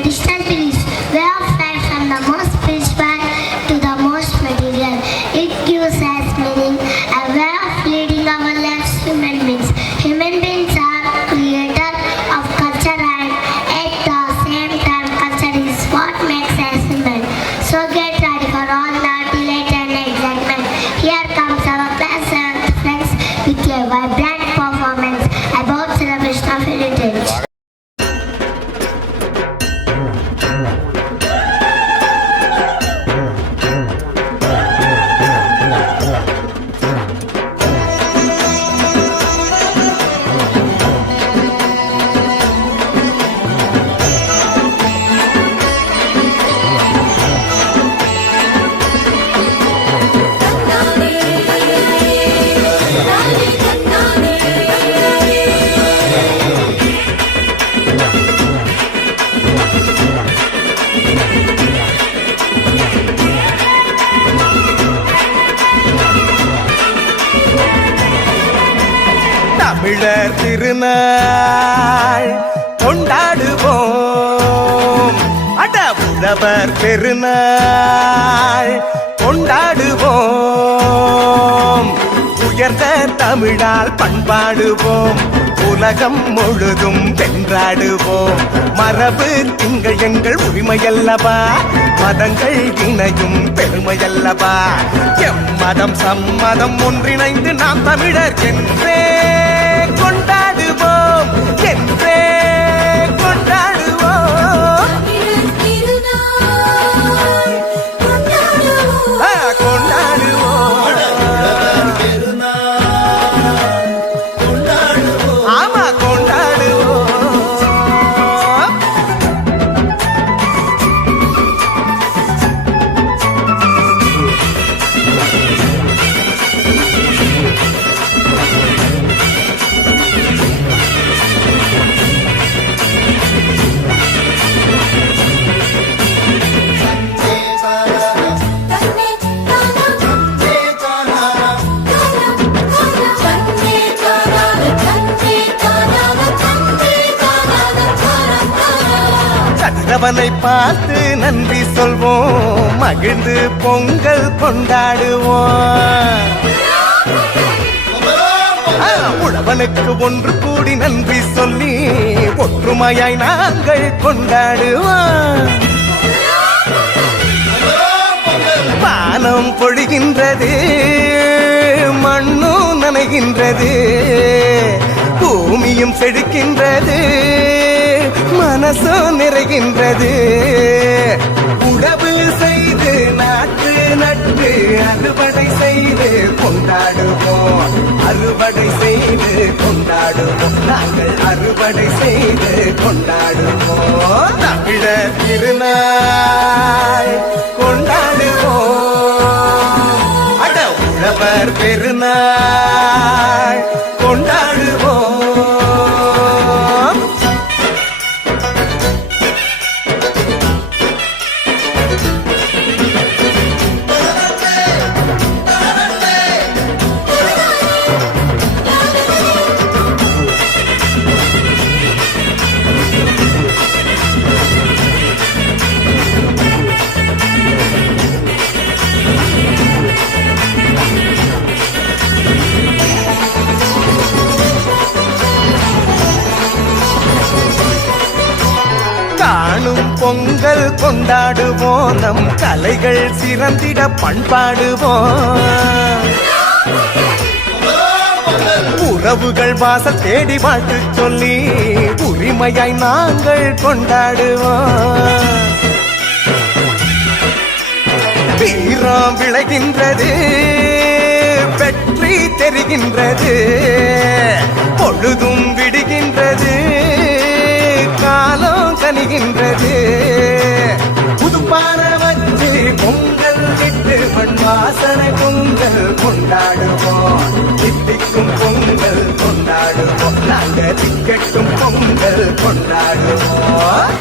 traditional beliefs, way of life from the most spiritual to the most material. It gives us meaning, a way of leading our lives human beings. Human beings are creator of culture and at the same time culture is what makes us human. So get ready for all the delight and excitement. Here comes our class 7th friends with a vibrant performance about celebration of heritage. தமிழர் திருநாள் கொண்டாடுவோம், அட உழவர் பெருநாள் கொண்டாடுவோம். உயர்ந்த தமிழால் பண்பாடுவோம், உலகம் முழுதும் வென்றாடுவோம். மரபு திங்கள் எங்கள் உரிமையல்லவா, மதங்கள் இணையும் பெருமையல்லவா. எம்மதம் சம்மதம் ஒன்றிணைந்து நாம் தமிழர் என்றே கொண்டாடுவோம், என்றே கொண்டாடுவோம். ஆமா கொண்டாடுவோம். கதிரவனை பார்த்து நன்றி சொல்வோம், மகிழ்ந்து பொங்கல் கொண்டாடுவோம். உழவனுக்கு ஒன்று கூடி நன்றி சொல்லி ஒற்றுமையாய் நாங்கள் கொண்டாடுவோம். வானம் பொழிகின்றது, மண்ணும் நனைகின்றது, பூமியும் செழிக்கின்றது, மனசோ நிறைகின்றது. உழவு செய்து நாட்டு நட்டு அறுவடை செய்து கொண்டாடுவோம், அறுவடை செய்து கொண்டாடுவோம், நாங்கள் அறுவடை செய்து கொண்டாடுவோம். தமிழர் திருநாள் கொண்டாடுவோம், அட உழவர் பெருநாள் கொண்டாடுவோம். பொங்கல் கொண்டாடுவோம், நம் கலைகள் சிறந்திட பண்பாடுவோம். உறவுகள் வாசல் தேடி வாழ்த்து சொல்லி உரிமையாய் நாங்கள் கொண்டாடுவோம். வீரம் விளைகின்றது, வெற்றி தெரிகின்றது, பொழுதும் விடுகின்றது, காலம் கனிகின்றது. புதுப்பான வச்சு பொங்கல் விட்டு மண் வாசனை பொங்கல் கொண்டாடுவோம், தித்திக்கும் பொங்கல் கொண்டாடுவோம், நாங்கள் திக்கட்டும் பொங்கல் கொண்டாடுவோம்.